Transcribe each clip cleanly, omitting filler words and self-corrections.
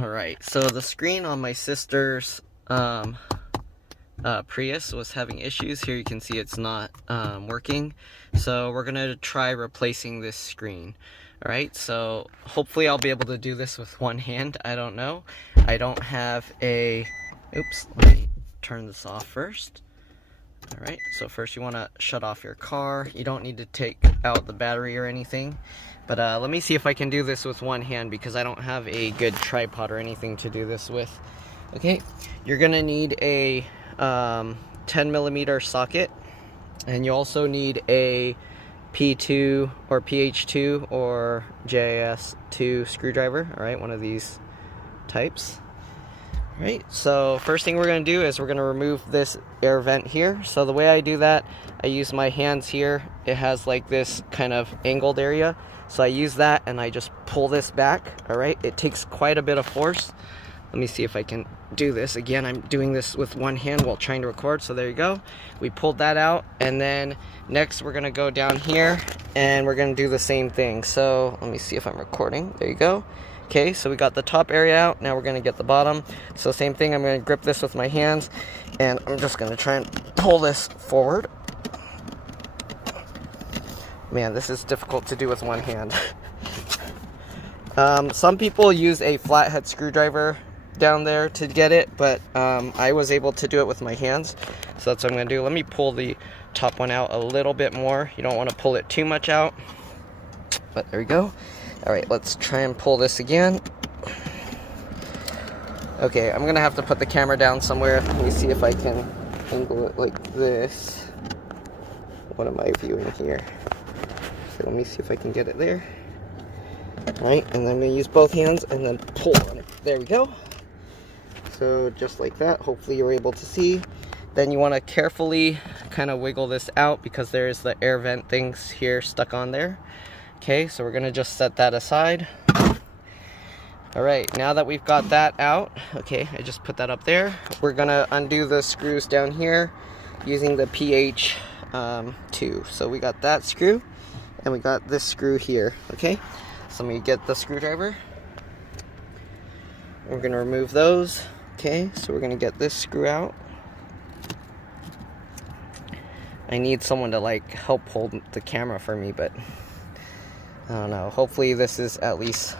Alright, so the screen on my sister's Prius was having issues. Here you can see it's not working. So we're gonna try replacing this screen. Alright, so hopefully I'll be able to do this with one hand. I don't know. I don't have a... Oops, let me turn this off first. Alright, so first you want to shut off your car. You don't need to take out the battery or anything. But let me see if I can do this with one hand because I don't have a good tripod or anything to do this with. Okay, you're going to need a 10mm socket. And you also need a P2 or PH2 or JIS2 screwdriver. Alright, one of these types. Right, so first thing we're going to do is we're going to remove this air vent here. So the way I do that, I use my hands here. It has like this kind of angled area. So I use that and I just pull this back. Alright, it takes quite a bit of force. Let me see if I can do this. Again, I'm doing this with one hand while trying to record. So there you go. We pulled that out. And then next we're going to go down here and we're going to do the same thing. So let me see if I'm recording. There you go. Okay, so we got the top area out. Now we're going to get the bottom. So same thing, I'm going to grip this with my hands. And I'm just going to try and pull this forward. Man, this is difficult to do with one hand. Some people use a flathead screwdriver down there to get it. But I was able to do it with my hands. So that's what I'm going to do. Let me pull the top one out a little bit more. You don't want to pull it too much out. But there we go. Alright, let's try and pull this again. Okay, I'm gonna have to put the camera down somewhere. Let me see if I can angle it like this. What am I viewing here? So let me see if I can get it there. Alright, and then I'm gonna use both hands and then pull on it. There we go. So just like that, hopefully you're able to see. Then you want to carefully kind of wiggle this out because there's the air vent things here stuck on there. Okay, so we're going to just set that aside. Alright, now that we've got that out, okay, I just put that up there. We're going to undo the screws down here using the PH2. So we got that screw, and we got this screw here, okay? So let me get the screwdriver. We're going to remove those, okay? So we're going to get this screw out. I need someone to, like, help hold the camera for me, but... I don't know, hopefully this is at least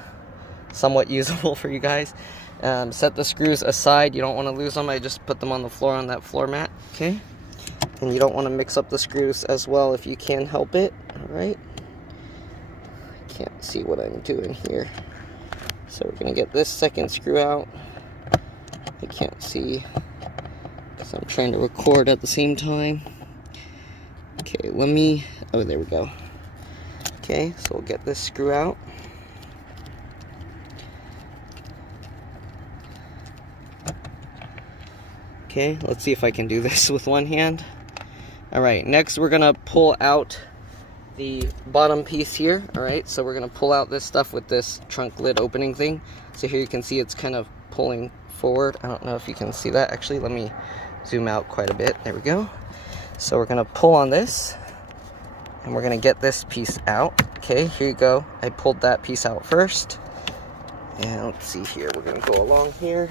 somewhat usable for you guys. Set the screws aside, you don't want to lose them. I just put them on the floor on that floor mat, okay? And you don't want to mix up the screws as well if you can help it, alright? I can't see what I'm doing here. So we're going to get this second screw out. I can't see because I'm trying to record at the same time. Okay, let me, oh there we go. Okay, so we'll get this screw out. Okay, let's see if I can do this with one hand. Alright, next we're going to pull out the bottom piece here. Alright, so we're going to pull out this stuff with this trunk lid opening thing. So here you can see it's kind of pulling forward. I don't know if you can see that. Actually, let me zoom out quite a bit. There we go. So we're going to pull on this. And we're going to get this piece out. Okay, here you go. I pulled that piece out first. And let's see here. We're going to go along here.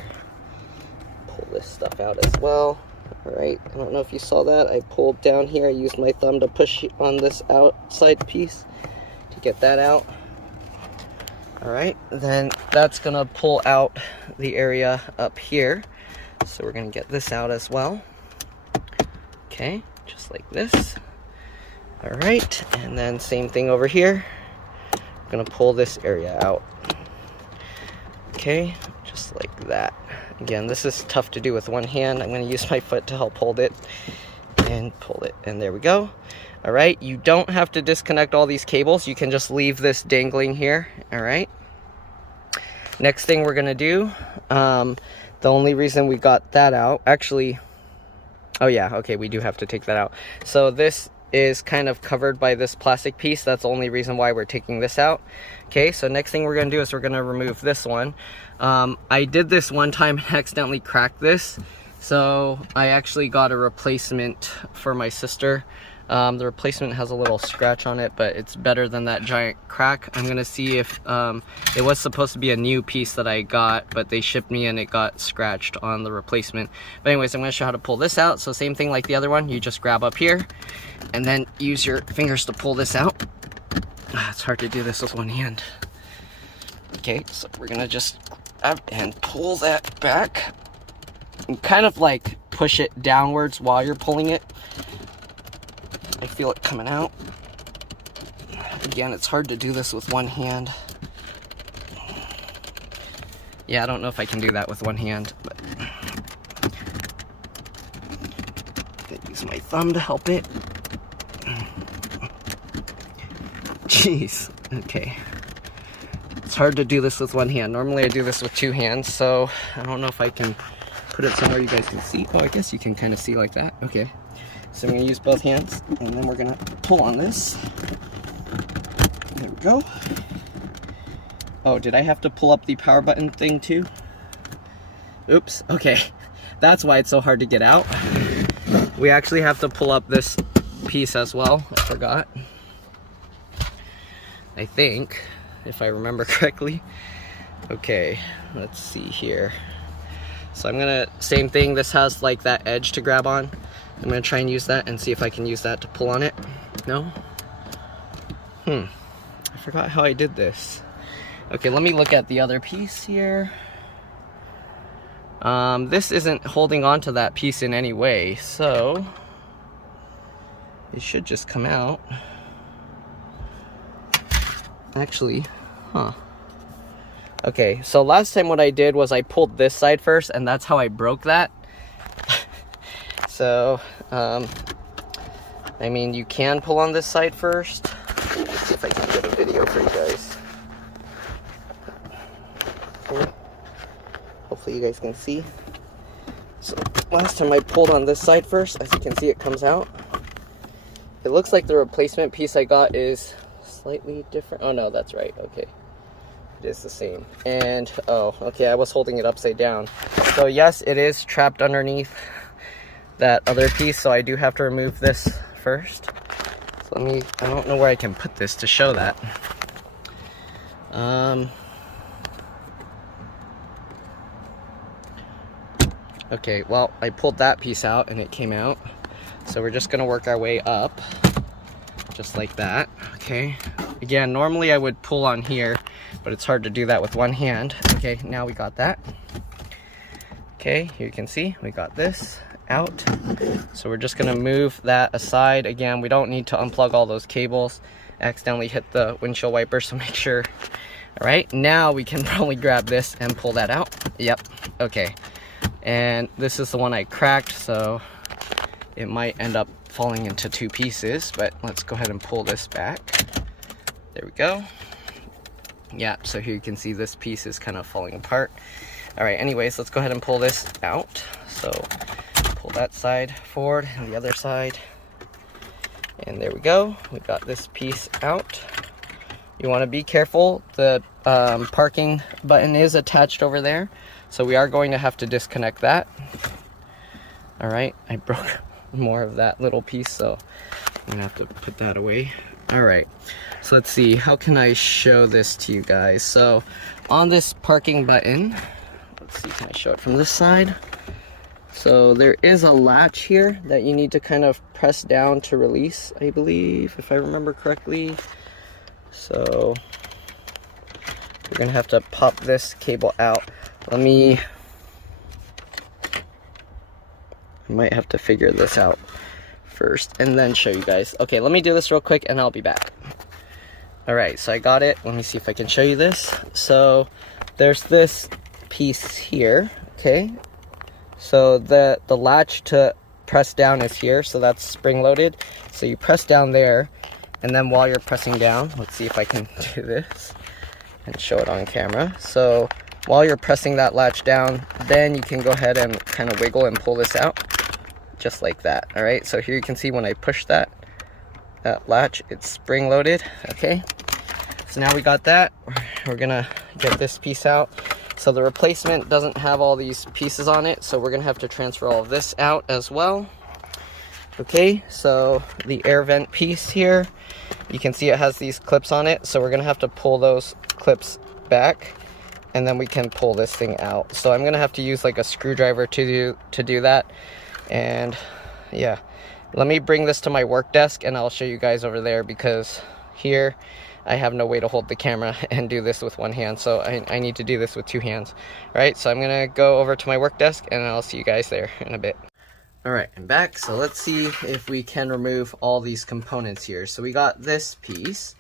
Pull this stuff out as well. Alright, I don't know if you saw that. I pulled down here. I used my thumb to push on this outside piece to get that out. Alright, then that's going to pull out the area up here. So we're going to get this out as well. Okay, just like this. Alright, and then same thing over here. I'm going to pull this area out. Okay, just like that. Again, this is tough to do with one hand. I'm going to use my foot to help hold it. And pull it, and there we go. Alright, you don't have to disconnect all these cables. You can just leave this dangling here. Alright. Next thing we're going to do, the only reason we got that out, actually, oh yeah, okay, we do have to take that out. So this is kind of covered by this plastic piece. That's the only reason why we're taking this out. Okay, so next thing we're going to do is we're going to remove this one. I did this one time and accidentally cracked this. So I actually got a replacement for my sister. The replacement has a little scratch on it, but it's better than that giant crack. I'm gonna see if it was supposed to be a new piece that I got, but they shipped me and it got scratched on the replacement. But anyways, I'm gonna show how to pull this out. So same thing like the other one, you just grab up here and then use your fingers to pull this out. It's hard to do this with one hand. Okay, so we're gonna just grab and pull that back and kind of like push it downwards while you're pulling it. I feel it coming out. Again, it's hard to do this with one hand. Yeah, I don't know if I can do that with one hand, but I use my thumb to help it. Jeez, okay. It's hard to do this with one hand. Normally I do this with two hands, so I don't know if I can put it somewhere you guys can see. Oh, I guess you can kind of see like that. Okay. So I'm going to use both hands, and then we're going to pull on this. There we go. Oh, did I have to pull up the power button thing too? Oops, okay. That's why it's so hard to get out. We actually have to pull up this piece as well. I forgot. I think, if I remember correctly. Okay, let's see here. So I'm going to, same thing, this has like that edge to grab on. I'm gonna try and use that and see if I can use that to pull on it. No? I forgot how I did this. Okay, let me look at the other piece here. This isn't holding on to that piece in any way, so it should just come out. Actually, okay, so last time what I did was I pulled this side first, and that's how I broke that. So, I mean, you can pull on this side first. Let's see if I can get a video for you guys. Okay. Hopefully you guys can see. So, last time I pulled on this side first, as you can see, it comes out. It looks like the replacement piece I got is slightly different. Oh no, that's right, okay. It is the same. And, oh, okay, I was holding it upside down. So yes, it is trapped underneath that other piece, so I do have to remove this first. So let me, I don't know where I can put this to show that. Okay, well, I pulled that piece out and it came out. So we're just gonna work our way up, just like that, okay? Again, normally I would pull on here, but it's hard to do that with one hand. Okay, now we got that. Okay, here you can see, we got this out. So we're just gonna move that aside. Again, we don't need to unplug all those cables. Accidentally hit the windshield wiper, so make sure. All right, now we can probably grab this and pull that out. Yep, okay. And this is the one I cracked, so it might end up falling into two pieces, but let's go ahead and pull this back. There we go. Yeah, so here you can see this piece is kind of falling apart. All right, anyways, let's go ahead and pull this out. So pull that side forward and the other side. And there we go. We got this piece out. You want to be careful. The parking button is attached over there. So we are going to have to disconnect that. All right, I broke more of that little piece, so I'm gonna have to put that away. All right, so let's see, how can I show this to you guys? So on this parking button, let's see, can I show it from this side? So there is a latch here that you need to kind of press down to release, I believe, if I remember correctly. So we're gonna have to pop this cable out. I might have to figure this out first and then show you guys. Okay, let me do this real quick and I'll be back. All right, so I got it. Let me see if I can show you this. So there's this piece here, okay? So the latch to press down is here, so that's spring loaded. So you press down there, and then while you're pressing down, let's see if I can do this and show it on camera. So while you're pressing that latch down, then you can go ahead and kind of wiggle and pull this out, just like that. All right, so here you can see when I push that latch, it's spring loaded, okay? So now we got that. We're gonna get this piece out. So the replacement doesn't have all these pieces on it, so we're gonna have to transfer all of this out as well. Okay, so the air vent piece here, you can see it has these clips on it, so we're gonna have to pull those clips back, and then we can pull this thing out. So I'm gonna have to use like a screwdriver to do that. And yeah, let me bring this to my work desk and I'll show you guys over there, because here I have no way to hold the camera and do this with one hand, so I need to do this with two hands. All right, so I'm gonna go over to my work desk and I'll see you guys there in a bit. All right, I'm back. So let's see if we can remove all these components here. So we got this piece.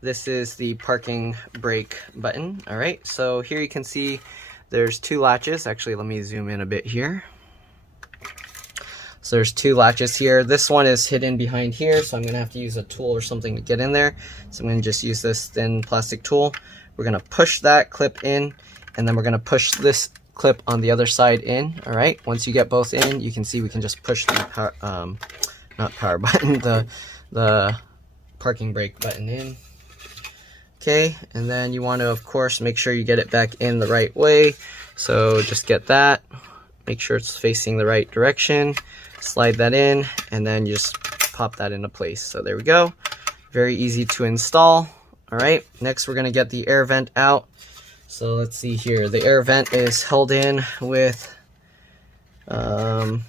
This is the parking brake button. All right, so here you can see there's two latches. Actually, let me zoom in a bit here. So there's two latches here. This one is hidden behind here, so I'm gonna have to use a tool or something to get in there. So I'm gonna just use this thin plastic tool. We're gonna push that clip in, and then we're gonna push this clip on the other side in. All right, once you get both in, you can see we can just push the not power button, the parking brake button in. Okay, and then you want to, of course, make sure you get it back in the right way. So just get that, make sure it's facing the right direction, slide that in, and then you just pop that into place. So there we go, very easy to install. All right, next we're gonna get the air vent out. So let's see here, the air vent is held in with 4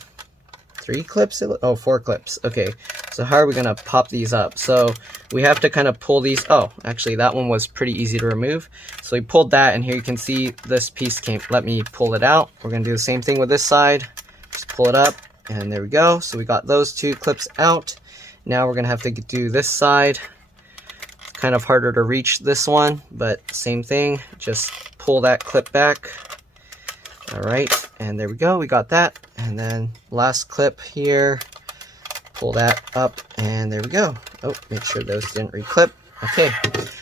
clips. Okay, so how are we gonna pop these up? So we have to kind of pull these. Oh, actually that one was pretty easy to remove. So we pulled that, and here you can see this piece came. Let me pull it out. We're gonna do the same thing with this side. Just pull it up, and there we go. So we got those 2 clips out. Now we're gonna have to do this side. Kind of harder to reach this one, but same thing, just pull that clip back. All right, and there we go, we got that. And then last clip here, pull that up, and there we go. Oh, make sure those didn't reclip. Okay,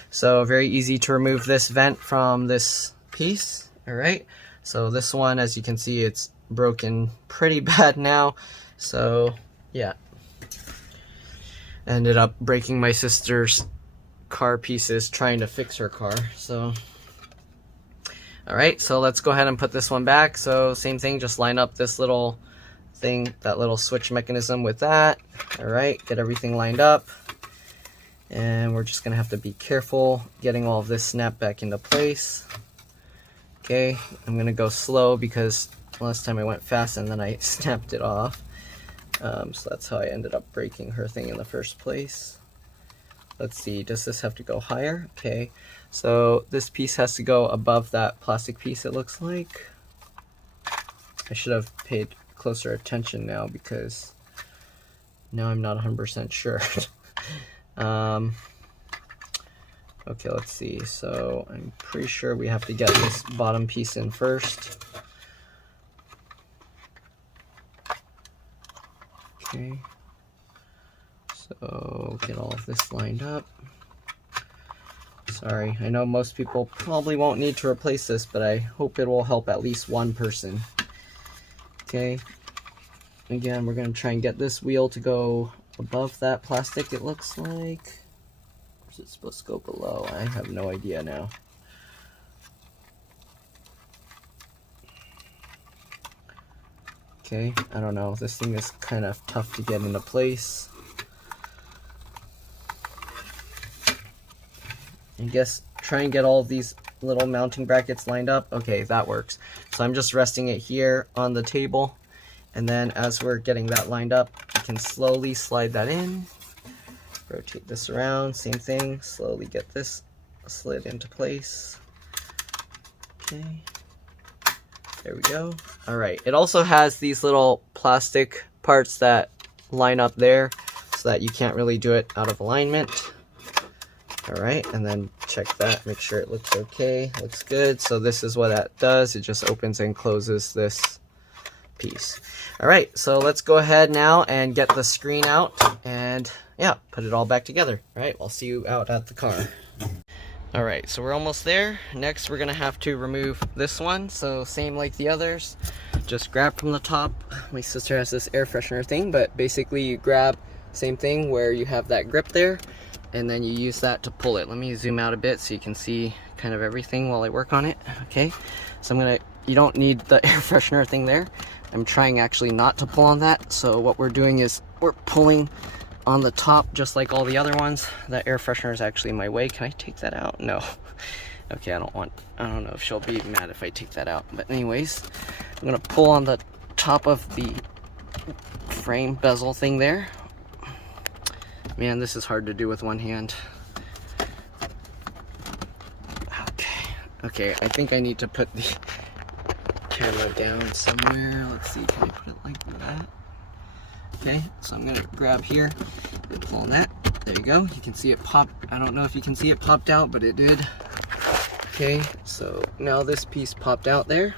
so very easy to remove this vent from this piece. All right, so this one, as you can see, it's broken pretty bad now. So yeah, ended up breaking my sister's car pieces trying to fix her car. So all right, so let's go ahead and put this one back. So same thing, just line up this little thing, that little switch mechanism with that. All right, get everything lined up, and we're just gonna have to be careful getting all of this snapped back into place. Okay, I'm gonna go slow because last time I went fast and then I snapped it off. So that's how I ended up breaking her thing in the first place. Let's see, does this have to go higher? Okay, so this piece has to go above that plastic piece, it looks like. I should have paid closer attention now, because now I'm not 100% sure. Okay, let's see. So I'm pretty sure we have to get this bottom piece in first. Okay. So get all of this lined up. Sorry, I know most people probably won't need to replace this, but I hope it will help at least one person. Okay. Again, we're going to try and get this wheel to go above that plastic, it looks like. Or is it supposed to go below? I have no idea now. Okay, I don't know. This thing is kind of tough to get into place. I guess try and get all of these little mounting brackets lined up. Okay, that works. So I'm just resting it here on the table, and then as we're getting that lined up, you can slowly slide that in, rotate this around, same thing, slowly get this slid into place. Okay, there we go. All right, it also has these little plastic parts that line up there so that you can't really do it out of alignment. All right, and then check that, make sure it looks okay, looks good. So this is what that does, it just opens and closes this piece. All right, so let's go ahead now and get the screen out and yeah, put it all back together. All right, I'll see you out at the car. All right, so we're almost there. Next, we're gonna have to remove this one. So same like the others, just grab from the top. My sister has this air freshener thing, but basically you grab, same thing where you have that grip there, and then you use that to pull it. Let me zoom out a bit so you can see kind of everything while I work on it. Okay, so you don't need the air freshener thing there, I'm trying actually not to pull on that. So what we're doing is we're pulling on the top just like all the other ones. That air freshener is actually in my way. Can I take that out? No. Okay, I don't know if she'll be mad if I take that out. But anyways, I'm gonna pull on the top of the frame bezel thing there. Man, this is hard to do with one hand. Okay, I think I need to put the camera down somewhere. Let's see, can I put it like that? Okay, so I'm gonna grab here and pull on that. There you go. You can see it pop. I don't know if you can see it popped out, but it did. Okay, so now this piece popped out there.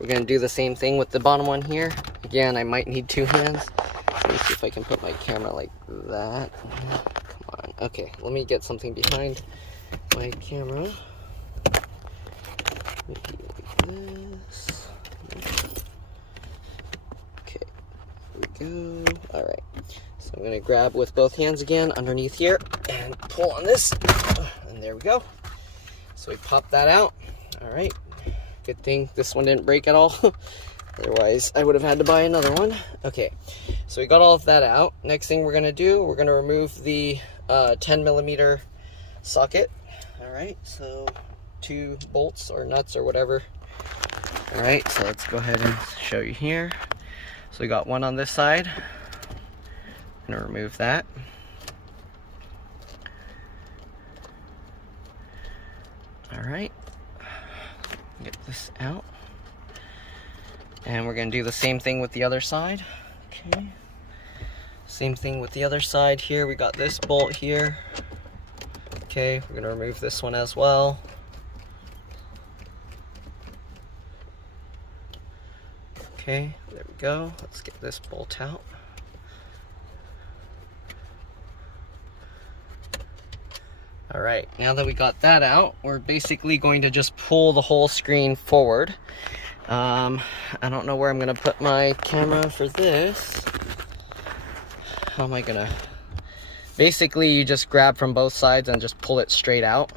We're gonna do the same thing with the bottom one here. Again, I might need two hands. Let me see if I can put my camera like that. Come on. Okay, let me get something behind my camera. Maybe like this. Okay, here we go. All right, so I'm gonna grab with both hands again underneath here and pull on this, and there we go. So we pop that out. All right, good thing this one didn't break at all. Otherwise, I would have had to buy another one. Okay, so we got all of that out. Next thing we're gonna do, we're gonna remove the 10mm socket. All right, so 2 bolts or nuts or whatever. All right, so let's go ahead and show you here. So we got one on this side. I'm gonna remove that. All right, get this out. And we're gonna do the same thing with the other side. Okay, same thing with the other side here. We got this bolt here. Okay, we're gonna remove this one as well. Okay, there we go. Let's get this bolt out. All right, now that we got that out, we're basically going to just pull the whole screen forward. I don't know where I'm gonna put my camera for this. How am I gonna? Basically, you just grab from both sides and just pull it straight out.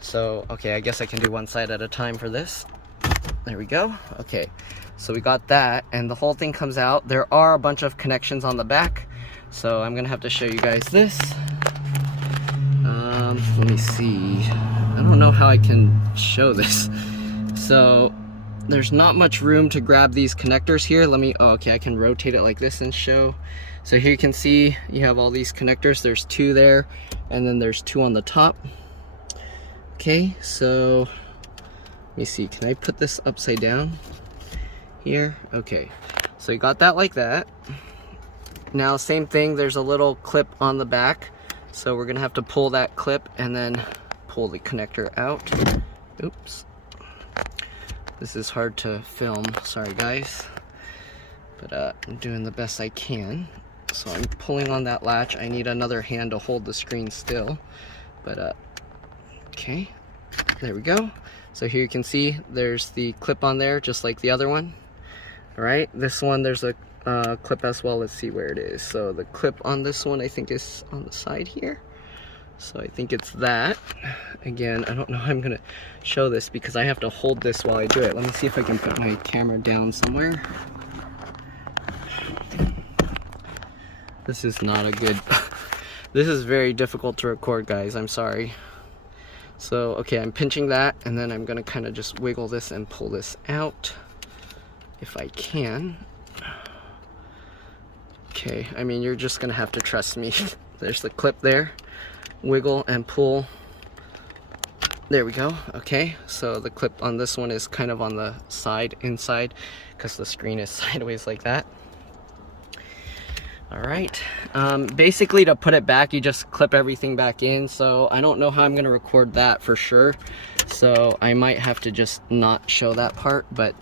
So, okay, I guess I can do one side at a time for this. There we go. Okay, so we got that, and the whole thing comes out. There are a bunch of connections on the back, so I'm gonna have to show you guys this. Let me see. I don't know how I can show this. So there's not much room to grab these connectors here. Let me, oh, okay, I can rotate it like this and show. So here you can see you have all these connectors. There's 2 there, and then there's 2 on the top. Okay, so let me see, can I put this upside down here? Okay, so you got that like that. Now same thing, there's a little clip on the back. So we're gonna have to pull that clip and then pull the connector out. Oops. This is hard to film, sorry guys. But I'm doing the best I can. So I'm pulling on that latch. I need another hand to hold the screen still. But okay, there we go. So here you can see there's the clip on there, just like the other one. All right, this one there's a clip as well. Let's see where it is. So the clip on this one I think is on the side here. So I think it's that. Again, I don't know how I'm gonna show this because I have to hold this while I do it. Let me see if I can put my camera down somewhere. This is not a good this is very difficult to record, guys. I'm sorry. So okay, I'm pinching that, and then I'm gonna kind of just wiggle this and pull this out if I can. Okay, I mean, you're just gonna have to trust me. There's the clip there. Wiggle and pull. There we go. Okay, so the clip on this one is kind of on the side, inside, because the screen is sideways like that. All right, basically to put it back, you just clip everything back in. So I don't know how I'm gonna record that for sure. So I might have to just not show that part, but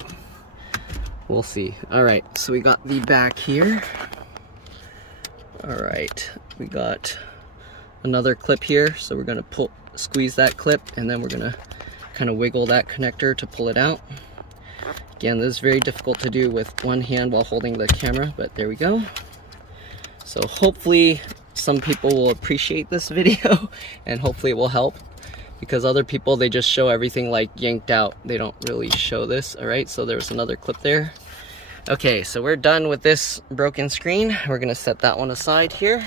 we'll see. All right, so we got the back here. All right, we got another clip here, so we're gonna squeeze that clip, and then we're gonna kind of wiggle that connector to pull it out. Again, this is very difficult to do with one hand while holding the camera, but there we go. So hopefully some people will appreciate this video, and hopefully it will help. because other people, they just show everything like yanked out. They don't really show this. All right, so there's another clip there. Okay, so we're done with this broken screen. We're gonna set that one aside here.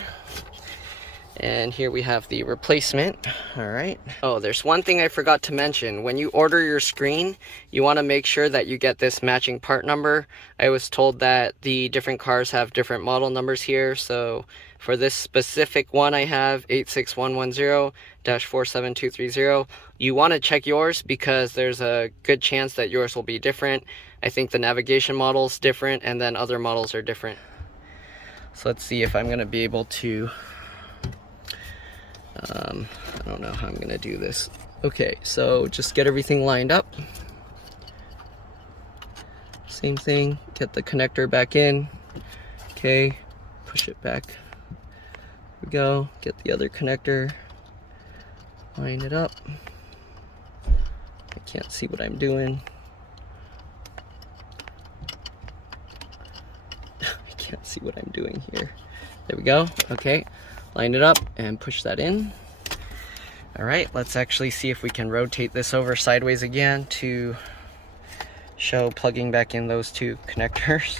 And here we have the replacement. All right. Oh, there's one thing I forgot to mention. When you order your screen, you want to make sure that you get this matching part number. I was told that the different cars have different model numbers here. So for this specific one I have, 86110-47230, you want to check yours because there's a good chance that yours will be different. I think the navigation model's different and then other models are different. So let's see if I'm going to be able to... I don't know how I'm gonna do this. Okay, so just get everything lined up. Same thing, get the connector back in. Okay, push it back. Here we go, get the other connector. Line it up. I can't see what I'm doing. I can't see what I'm doing here. There we go, okay. Line it up and push that in. All right, let's actually see if we can rotate this over sideways again to show plugging back in those two connectors.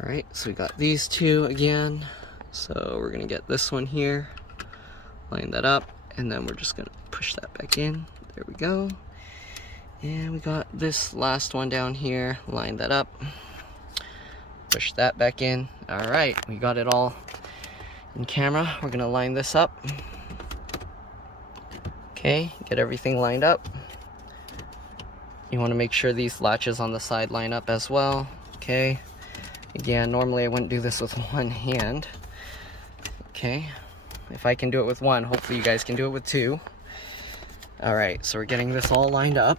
All right, so we got these two again. So we're gonna get this one here, line that up, and then we're just gonna push that back in. There we go. And we got this last one down here, line that up. Push that back in. All right, we got it all in camera. We're gonna line this up. Okay, get everything lined up. You wanna make sure these latches on the side line up as well. Okay, again, normally I wouldn't do this with one hand. Okay, if I can do it with one, hopefully you guys can do it with two. All right, so we're getting this all lined up.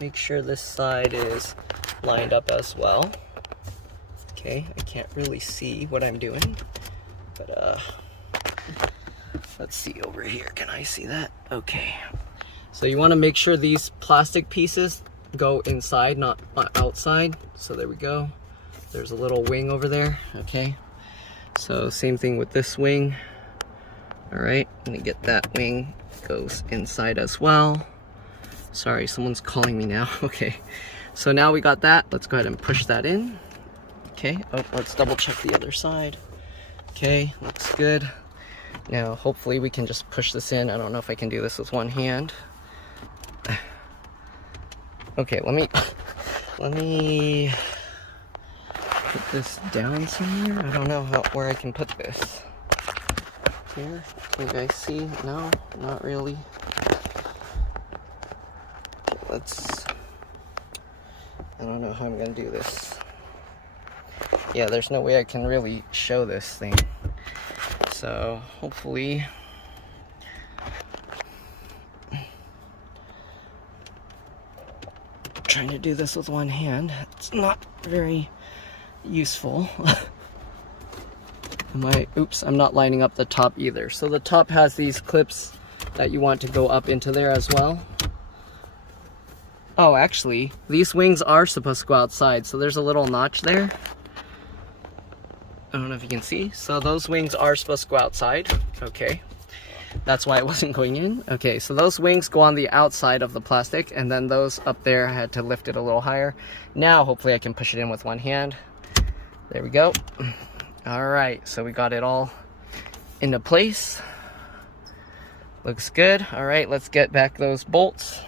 Make sure this side is lined up as well. Okay, I can't really see what I'm doing, but let's see over here. Can I see that? Okay. So you want to make sure these plastic pieces go inside, not outside. So there we go. There's a little wing over there. Okay. So same thing with this wing. All right, I'm gonna get that wing goes inside as well. Sorry, someone's calling me now. Okay. So now we got that. Let's go ahead and push that in. Okay, oh, let's double check the other side. Okay, looks good. Now, hopefully we can just push this in. I don't know if I can do this with one hand. Okay, let me put this down somewhere. I don't know where I can put this. Here, can you guys see? No, not really. Okay, I don't know how I'm gonna do this. Yeah, there's no way I can really show this thing. So hopefully trying to do this with one hand, it's not very useful. Oops, I'm not lining up the top either. So the top has these clips that you want to go up into there as well. Oh, actually, these wings are supposed to go outside, so there's a little notch there. I don't know if you can see. So those wings are supposed to go outside. Okay. That's why it wasn't going in. Okay, so those wings go on the outside of the plastic, and then those up there, I had to lift it a little higher. Now, hopefully I can push it in with one hand. There we go. All right, so we got it all into place. Looks good. All right, let's get back those bolts.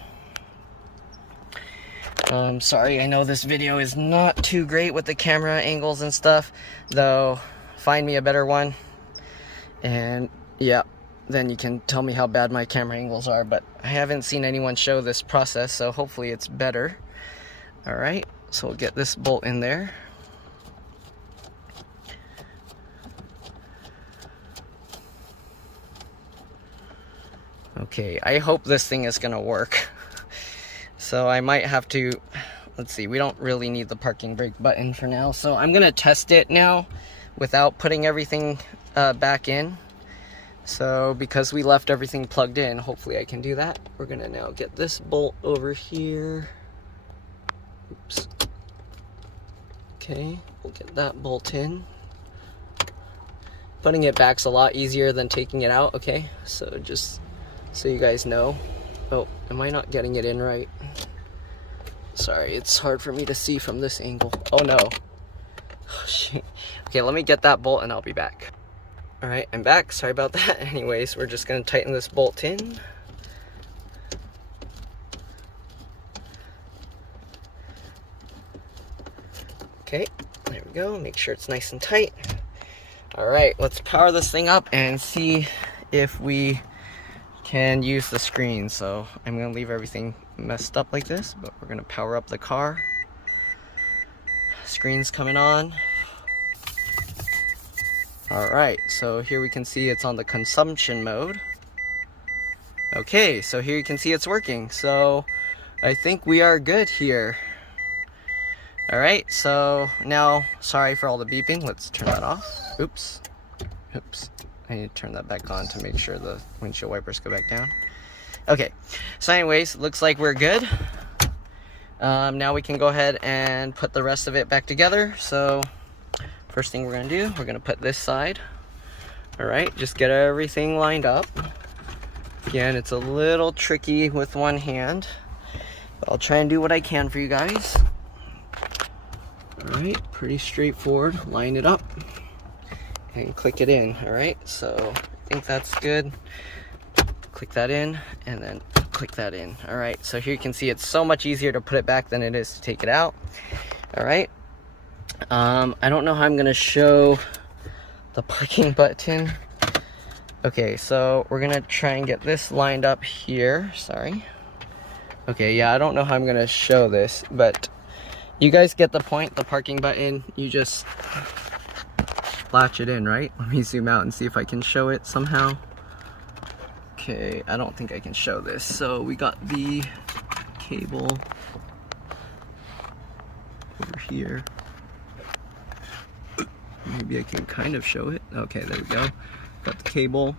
Sorry, I know this video is not too great with the camera angles and stuff, though find me a better one, and yeah, then you can tell me how bad my camera angles are, but I haven't seen anyone show this process, so hopefully it's better. All right, so we'll get this bolt in there. Okay, I hope this thing is gonna work. So I might have to, let's see, we don't really need the parking brake button for now. So I'm gonna test it now without putting everything back in. So because we left everything plugged in, hopefully I can do that. We're gonna now get this bolt over here. Oops. Okay, we'll get that bolt in. Putting it back's a lot easier than taking it out, okay? So just so you guys know. Oh, am I not getting it in right? Sorry, it's hard for me to see from this angle. Oh no. Oh, shoot. Okay, let me get that bolt and I'll be back. All right, I'm back. Sorry about that. Anyways, we're just gonna tighten this bolt in. Okay, there we go. Make sure it's nice and tight. All right, let's power this thing up and see if we can use the screen. So I'm gonna leave everything messed up like this, but we're gonna power up the car. Screen's coming on. All right, so here we can see it's on the consumption mode. Okay, so here you can see it's working. So I think we are good here. All right, so now, sorry for all the beeping. Let's turn that off. Oops. I need to turn that back on to make sure the windshield wipers go back down. Okay, so anyways, looks like we're good. Now we can go ahead and put the rest of it back together. So first thing we're gonna do, we're gonna put this side. All right, just get everything lined up. Again, it's a little tricky with one hand, but I'll try and do what I can for you guys. All right, pretty straightforward. Line it up and click it in. All right, so I think that's good. Click that in and then click that in. All right, so here you can see it's so much easier to put it back than it is to take it out. All right, I don't know how I'm gonna show the parking button. Okay, so we're gonna try and get this lined up here. Sorry. Okay, yeah, I don't know how I'm gonna show this, but you guys get the point. The parking button, you just latch it in, right? Let me zoom out and see if I can show it somehow. Okay, I don't think I can show this. So we got the cable over here. Maybe I can kind of show it. Okay, there we go. Got the cable.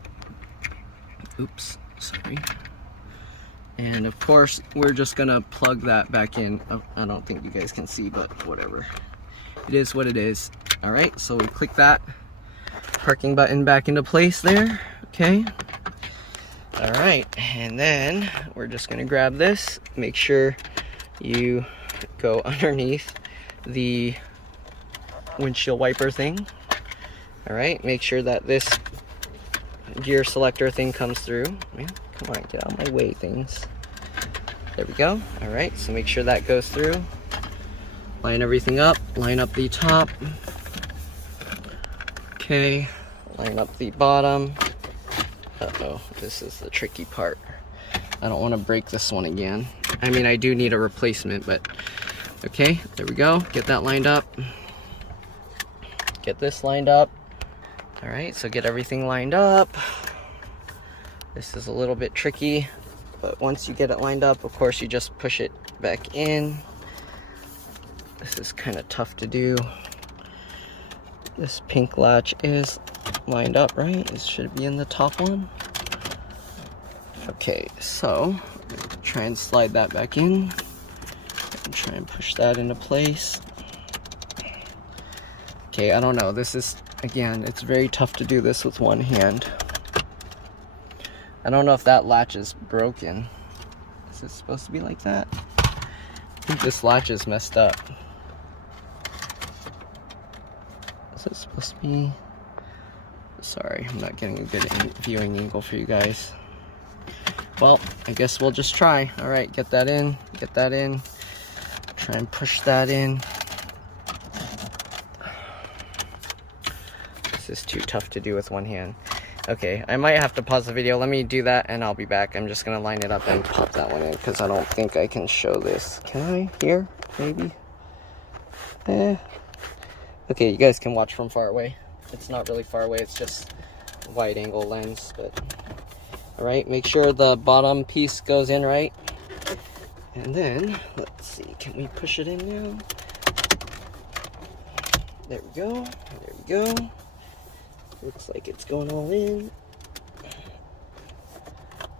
Oops, sorry. And of course, we're just gonna plug that back in. Oh, I don't think you guys can see, but whatever. It is what it is. All right, so we click that parking button back into place there, okay? All right, and then we're just gonna grab this. Make sure you go underneath the windshield wiper thing. All right, make sure that this gear selector thing comes through. Man, come on, get out of my way, things. There we go. All right, so make sure that goes through. Line everything up, line up the top. Okay, line up the bottom. Uh-oh, this is the tricky part. I don't want to break this one again. I mean, I do need a replacement, but okay, there we go. Get that lined up. Get this lined up. All right, so get everything lined up. This is a little bit tricky, but once you get it lined up, of course, you just push it back in. This is kind of tough to do. This pink latch is lined up, right? It should be in the top one. Okay, so try and slide that back in and try and push that into place. Okay, I don't know. This is, again, it's very tough to do this with one hand. I don't know if that latch is broken. Is it supposed to be like that? I think this latch is messed up. Is it supposed to be? Sorry, I'm not getting a good viewing angle for you guys. Well, I guess we'll just try. All right, get that in, get that in. Try and push that in. This is too tough to do with one hand. Okay, I might have to pause the video. Let me do that and I'll be back. I'm just gonna line it up and pop that one in because I don't think I can show this. Can I? Here? Maybe? Okay, you guys can watch from far away. It's not really far away, it's just a wide angle lens, but all right, make sure the bottom piece goes in right. And then, let's see, can we push it in now? There we go, there we go. Looks like it's going all in.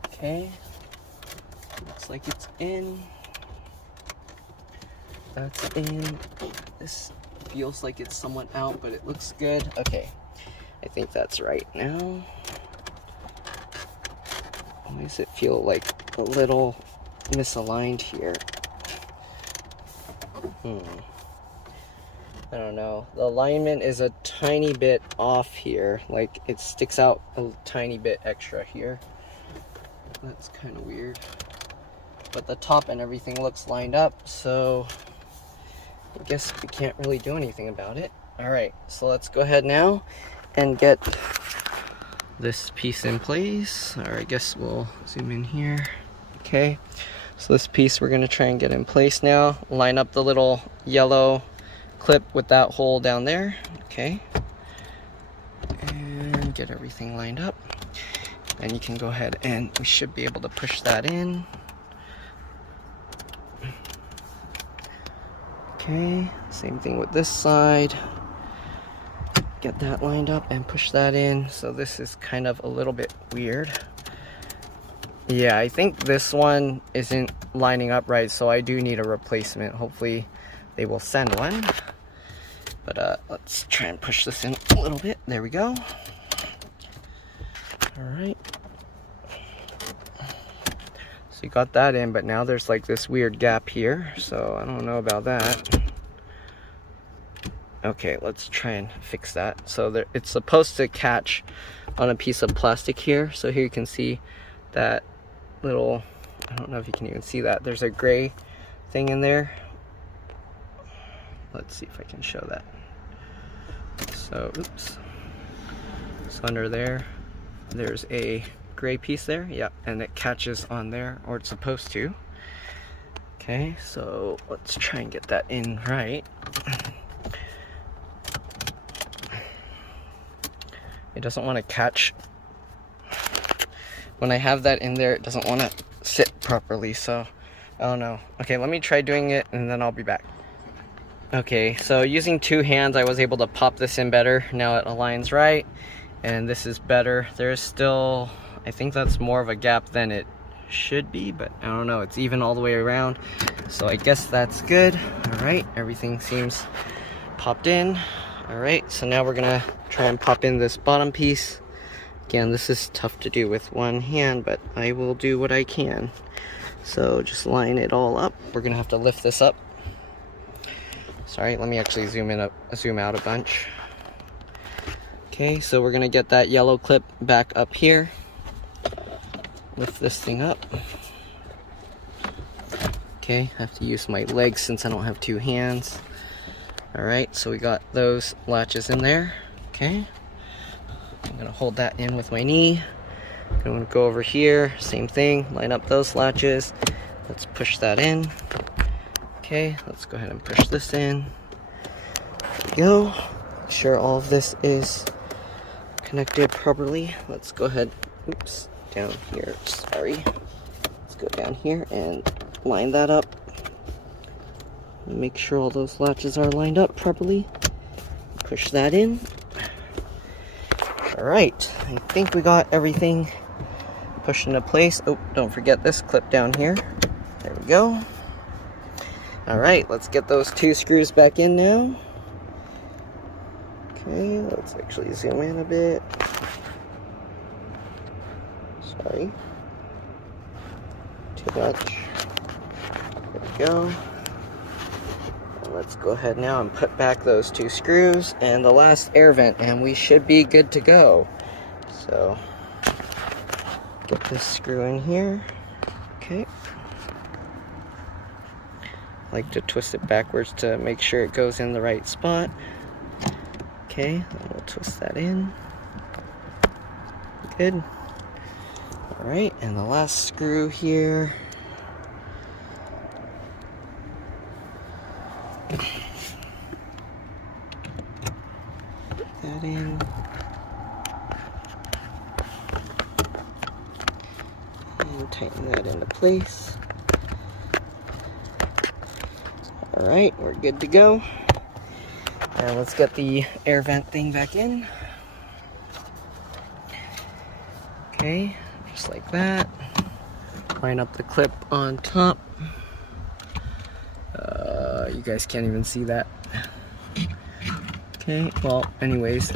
Okay, looks like it's in. That's in. This feels like it's somewhat out, but it looks good. Okay, I think that's right now. Why does it feel like a little misaligned here? I don't know. The alignment is a tiny bit off here. Like, it sticks out a tiny bit extra here. That's kind of weird. But the top and everything looks lined up, so I guess we can't really do anything about it. Alright, so let's go ahead now and get this piece in place. Or I guess we'll zoom in here. Okay, so this piece we're going to try and get in place now. Line up the little yellow clip with that hole down there. Okay, and get everything lined up. And you can go ahead and we should be able to push that in. Okay, same thing with this side. Get that lined up and push that in. So this is kind of a little bit weird. Yeah, I think this one isn't lining up right, so I do need a replacement. Hopefully they will send one. But let's try and push this in a little bit. There we go. Alright. So you got that in, but now there's like this weird gap here, so I don't know about that. Okay, let's try and fix that. So there, it's supposed to catch on a piece of plastic here. So here you can see that little, I don't know if you can even see that. There's a gray thing in there. Let's see if I can show that. So, oops. So under there, there's a gray piece there. Yep, and it catches on there, or it's supposed to. Okay, so let's try and get that in right. It doesn't want to catch. When I have that in there, it doesn't want to sit properly, so I don't know. Okay, let me try doing it and then I'll be back. Okay, so using two hands, I was able to pop this in better. Now it aligns right, and this is better. There's still, I think that's more of a gap than it should be, but I don't know. It's even all the way around, so I guess that's good. All right, everything seems popped in. All right, so now we're gonna try and pop in this bottom piece. Again, this is tough to do with one hand, but I will do what I can. So just line it all up. We're gonna have to lift this up. Sorry, let me actually zoom out a bunch. Okay, so we're gonna get that yellow clip back up here. Lift this thing up. Okay, I have to use my legs since I don't have two hands. Alright, so we got those latches in there. Okay, I'm gonna hold that in with my knee. I'm gonna go over here, same thing, line up those latches. Let's push that in. Okay, let's go ahead and push this in. There we go. Make sure all of this is connected properly. Let's go ahead, oops, down here, sorry. Let's go down here and line that up. Make sure all those latches are lined up properly. Push that in. Alright, I think we got everything pushed into place. Oh, don't forget this clip down here. There we go. Alright, let's get those two screws back in now. Okay, let's actually zoom in a bit. Sorry. Too much. There we go. Let's go ahead now and put back those two screws and the last air vent, and we should be good to go. So, get this screw in here. Okay. I like to twist it backwards to make sure it goes in the right spot. Okay, and we'll twist that in. Good. Alright, and the last screw here. That in. And tighten that into place. Alright, we're good to go. And let's get the air vent thing back in. Okay, just like that. Line up the clip on top. You guys can't even see that. Okay, well, anyways,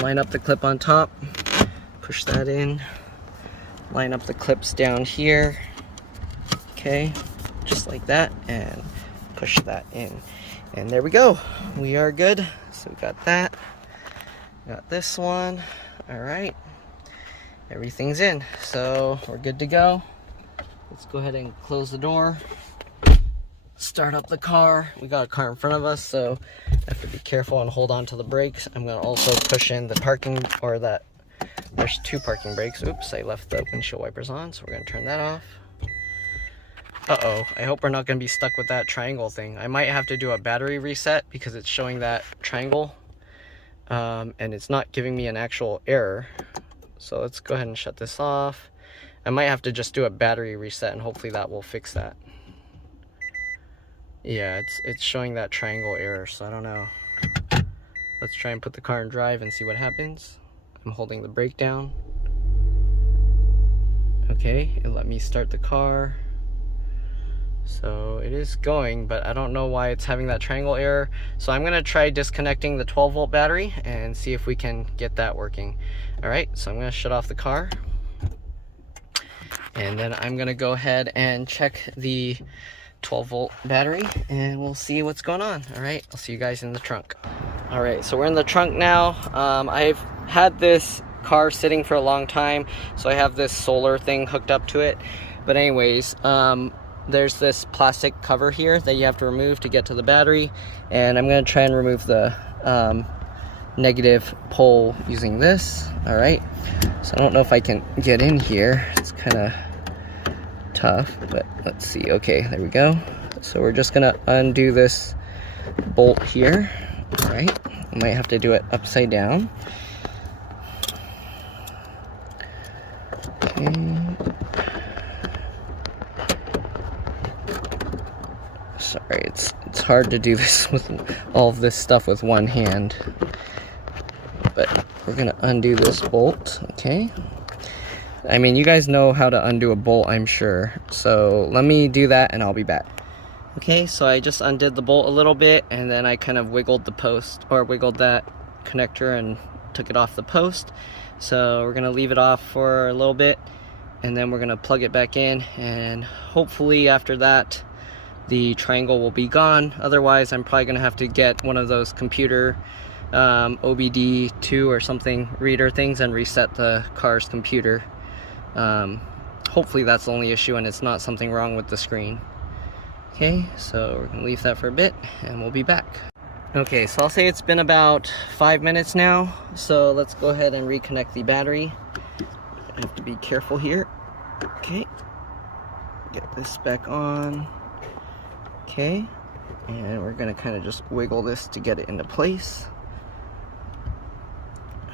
line up the clip on top, push that in, line up the clips down here, okay, just like that, and push that in. And there we go, we are good. So we got that, got this one, all right, everything's in, so we're good to go. Let's go ahead and close the door, start up the car. We got a car in front of us, so I have to be careful and hold on to the brakes. I'm gonna also push in the parking, or that, there's 2 parking brakes. Oops, I left the windshield wipers on, so we're gonna turn that off. Uh-oh, I hope we're not gonna be stuck with that triangle thing. I might have to do a battery reset because it's showing that triangle, and it's not giving me an actual error. So let's go ahead and shut this off. I might have to just do a battery reset, and hopefully that will fix that. Yeah, it's showing that triangle error, so I don't know. Let's try and put the car in drive and see what happens. I'm holding the brake down. Okay, it let me start the car. So it is going, but I don't know why it's having that triangle error. So I'm gonna try disconnecting the 12-volt battery and see if we can get that working. All right, so I'm gonna shut off the car. And then I'm gonna go ahead and check the 12-volt battery and we'll see what's going on. All right, I'll see you guys in the trunk. All right, so we're in the trunk now. I've had this car sitting for a long time, so I have this solar thing hooked up to it. But anyways, there's this plastic cover here that you have to remove to get to the battery, and I'm gonna try and remove the negative pole using this. All right, so I don't know if I can get in here. It's kind of tough, but let's see. Okay, there we go. So we're just gonna undo this bolt here. All right, I might have to do it upside down. Okay. Sorry, it's hard to do this with all of this stuff with one hand. But we're gonna undo this bolt, okay? I mean, you guys know how to undo a bolt, I'm sure. So let me do that and I'll be back. Okay, so I just undid the bolt a little bit, and then I kind of wiggled the post, or wiggled that connector and took it off the post. So we're gonna leave it off for a little bit, and then we're gonna plug it back in, and hopefully after that the triangle will be gone. Otherwise I'm probably gonna have to get one of those computer OBD2 or something reader things and reset the car's computer. Hopefully that's the only issue and it's not something wrong with the screen. Okay, so we're gonna leave that for a bit and we'll be back. Okay, so I'll say it's been about 5 minutes now, so let's go ahead and reconnect the battery. I have to be careful here. Okay, get this back on. Okay, and we're gonna kind of just wiggle this to get it into place.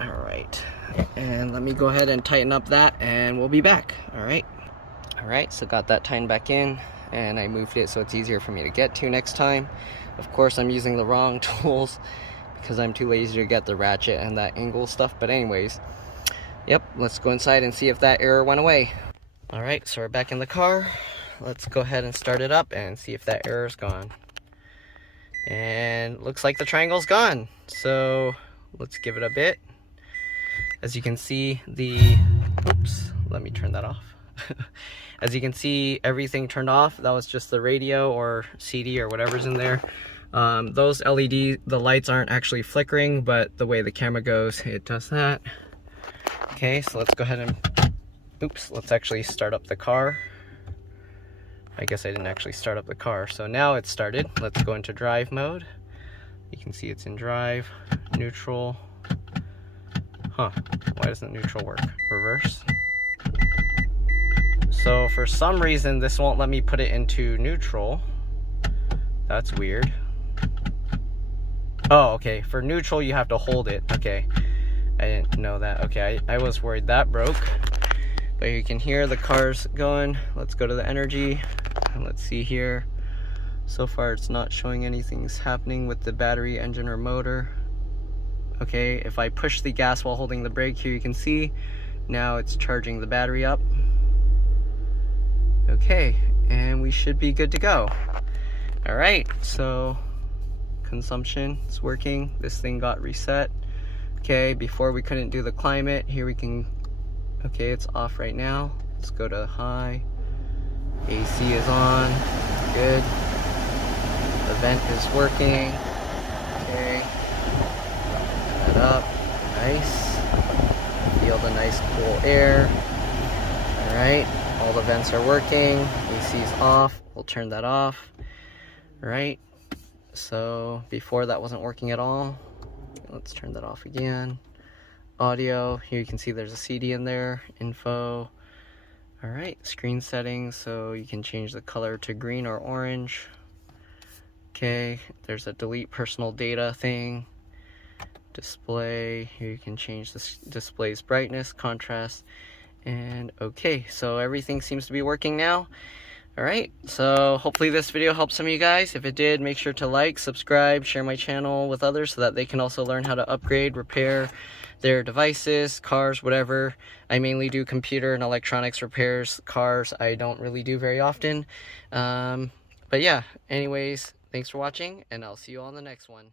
All right, and let me go ahead and tighten up that and we'll be back. All right, so got that tightened back in, and I moved it so it's easier for me to get to next time. Of course, I'm using the wrong tools because I'm too lazy to get the ratchet and that angle stuff. But anyways, yep, let's go inside and see if that error went away. All right, so we're back in the car. Let's go ahead and start it up and see if that error is gone. And looks like the triangle's gone. So let's give it a bit. As you can see, oops, let me turn that off. As you can see, everything turned off. That was just the radio or CD or whatever's in there. Those LED, the lights aren't actually flickering, but the way the camera goes, it does that. Okay, so let's go ahead and, oops, let's actually start up the car. I guess I didn't actually start up the car. So now it's started. Let's go into drive mode. You can see it's in drive, neutral. Huh, why doesn't neutral work? Reverse. So for some reason, this won't let me put it into neutral. That's weird. Oh, okay, for neutral, you have to hold it. Okay, I didn't know that. Okay, I was worried that broke. But you can hear the car's going. Let's go to the energy, and let's see here. So far, it's not showing anything's happening with the battery, engine, or motor. Okay, if I push the gas while holding the brake here, you can see now it's charging the battery up. Okay, and we should be good to go. All right, so consumption is working. This thing got reset. Okay, before we couldn't do the climate. Here we can, okay, it's off right now. Let's go to high. AC is on, good. The vent is working. Okay, turn that up, nice. Feel the nice cool air. All right, all the vents are working. AC is off, we'll turn that off. All right, so before that wasn't working at all. Let's turn that off again. Audio, here you can see there's a CD in there, info. All right, screen settings, so you can change the color to green or orange. Okay, there's a delete personal data thing. Display, here you can change the display's brightness, contrast, and okay, so everything seems to be working now. All right, so hopefully this video helped some of you guys. If it did, make sure to like, subscribe, share my channel with others so that they can also learn how to upgrade, repair their devices, cars, whatever. I mainly do computer and electronics repairs. Cars I don't really do very often. But yeah, anyways, thanks for watching, and I'll see you all in the next one.